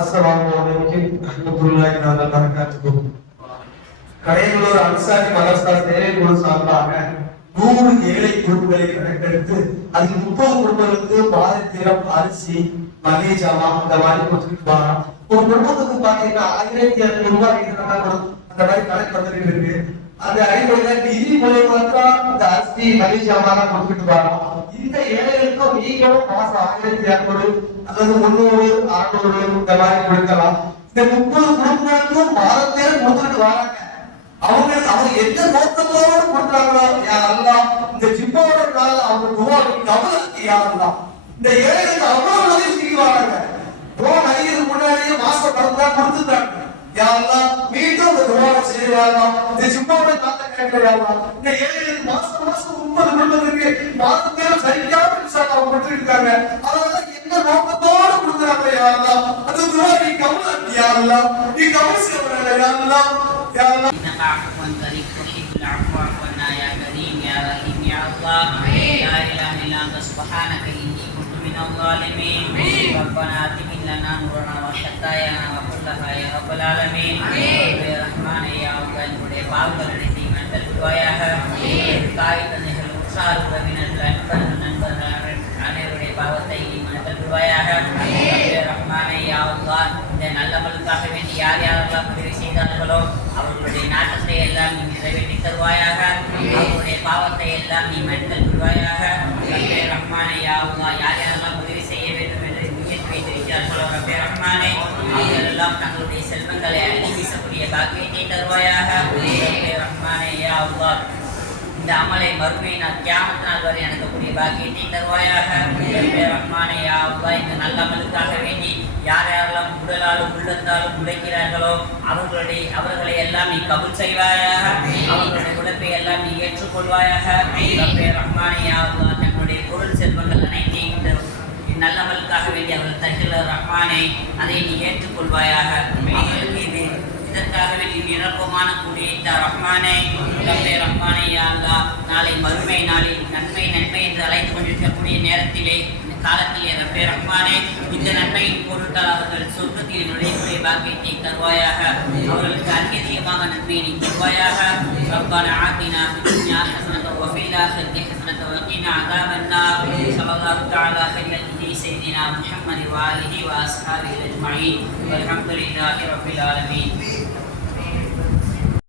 அஸ்ஸலாமு அலைக்கும் வரஹ்மத்துல்லாஹி வ பரகாத்துஹு. கடையனூர் அன்சாரி மதரசா சேவைக்குழு சார்பாக 100 ஏழை குடும்பங்களை கணக்கெடுத்து அதில் 30 குடும்பங்களுக்கு பாரதியம் அரிசி மளிகை ஜாமான் அந்த மாதிரி கொடுத்துட்டு வரோம். ஒரு குடும்பத்துக்கு பாத்தீங்கன்னா 1200 ரூபாய் அந்த மாதிரி கணக்கு வந்துட்டு இருக்கு. அந்த அடிப்படையில நிதி மூலியமா தான் இந்த அரிசி மளிகை ஜாமான் கொடுத்துட்டு வரோம். இந்த ஏழைகளுக்கும் நீங்களும் மாசம் 1200 அல்லது 300 600 இந்த மாதிரி கொடுக்கலாம். இந்த 30 குடும்பங்களுக்கும் மாதத்தேர் கொடுத்துட்டு வராங்க. அவங்க எந்த நோக்கத்தோடு கொடுக்குறாங்களோ யா அல்லாஹ், இந்த ஜிப்பாவோட நாள் அவங்க துவாவை கபூலாக்கி யா அல்லாஹ். இந்த ஏழைகளுக்கு அவ்வளவு உதவி செய்வாங்க. போன் அடிக்கிறதுக்கு முன்னாடியே மாசம் பணத்தை கொடுத்துட்டாங்க. யா அல்லாஹ், மீண்டும் இந்த துவாவை செய்வாங்க. இந்த ஜிப்பாவோட நாளை கேட்கிறாங்க. இந்த ஏழைகளுக்கு மாசம் 30 குடும்பத்துக்கு மாதத்தேர் சரியாக அவங்க கொடுத்துட்டு இருக்காங்க. அதனால என்ன நோக்கத்தோடு கொடுக்குறாங்க யா அல்லாஹ், அந்த துவாவை கபூலாக்கி யா அல்லாஹ், நீ கபூல் செய்வாங்க யா அல்லாஹ். யா அல்லாஹ் إنك عفو كريم تحب العفو عفونا يا كريم يا رحيم يا الله لا إله إلا أنت سبحانك إني كنت من الظالمين ربنا آتنا لنا نورنا وشتايانا وكلها يا رب العالمين يا رحمن يا الله என்னுடைய பாவங்களை நீ மன்னித்து விடுவாயாக தாய் தந்தைகள் உற்றார் உறவினர்கள் நண்பர்கள் அனைவருடைய பாவத்தை நீ மன்னித்து விடுவாயாக ரஹ்மானே யா அல்லாஹ் இந்த நல்லவர்களுக்காக வேண்டி யார் யாரெல்லாம் உதவி செய்தார்களோ அவர்களுடைய நாட்டத்தை எல்லாம் நீ நிறைவேற்றி தருவாயாக. அவர்களுடைய பாவத்தை எல்லாம் நீ மன்னித்து விடுவாயாக. ரஹ்மானே யா அல்லாஹ் யார் யாரெல்லாம் உதவி செய்ய வேண்டும் என்று நியத்து வைத்திருக்கிறார்களோ ரப்பே ரஹ்மானே அவர்கள் எல்லாம் தங்களுடைய செல்வங்களை அள்ளி வீசக்கூடிய பாக்கியத்தை தருவாயாக. ரப்பே ரஹ்மானே யா அல்லாஹ் இந்த அமலை மறுமை நான் கியாமத் நாள் வரை நடக்கக்கூடிய பாக்கியத்தை தருவாயாக. ரஹ்மானே யா அல்லாஹ் இந்த நல்ல அமலுக்காக வேண்டி யார் யாரெல்லாம் உடலாலும் உள்ளத்தாலும் உழைக்கிறார்களோ அவர்களை எல்லாம் நீ கபூல் செய்வாயாக. அவர்களுடைய உழைப்பை எல்லாம் நீ ஏற்றுக்கொள்வாயாக. ரஹ்மானே யா அல்லாஹ் தன்னுடைய பொருள் செல்வங்கள் அனைத்தையும் நல்லமலுக்காக வேண்டி அவர்கள் தருகிற ரஹ்மானே அதை நீ ஏற்றுக்கொள்வாயாக. இதற்காக வேண்டி நிரப்பமான கூடிய ரஹ்மானே ரஹ்மானே யா அல்லாஹ் நாளை மறுமை நாளில் நன்மை நன்மை என்று அழைத்துக் கொண்டிருக்கக்கூடிய நேரத்திலே காலத்திலே ரப்பே ரஹ்மானே இந்த நன்மையின் பொருட்டால் அவர்கள் சொர்க்கத்தில் நுழையக்கூடிய பாக்கியத்தை தருவாயாக. அவர்களுக்கு அதிகமாக நன்மையை நீ தருவாயாக. ரப்பனா ஆத்தினா ஃபித் துன்யா ஹஸனத்தன் வ ஃபில் ஆখিরাতি ஹஸனத்தன் வ கினா அஸாபன் நார். ஸல்லல்லாஹு தஆலா அலைஹி சய்யிதினா முஹம்மது வ ஆலிஹி வ அஸ்ஹாபிஹி அஜ்மஈன். வல்ஹம்துலில்லாஹி ரப்பில் ஆலமீன்.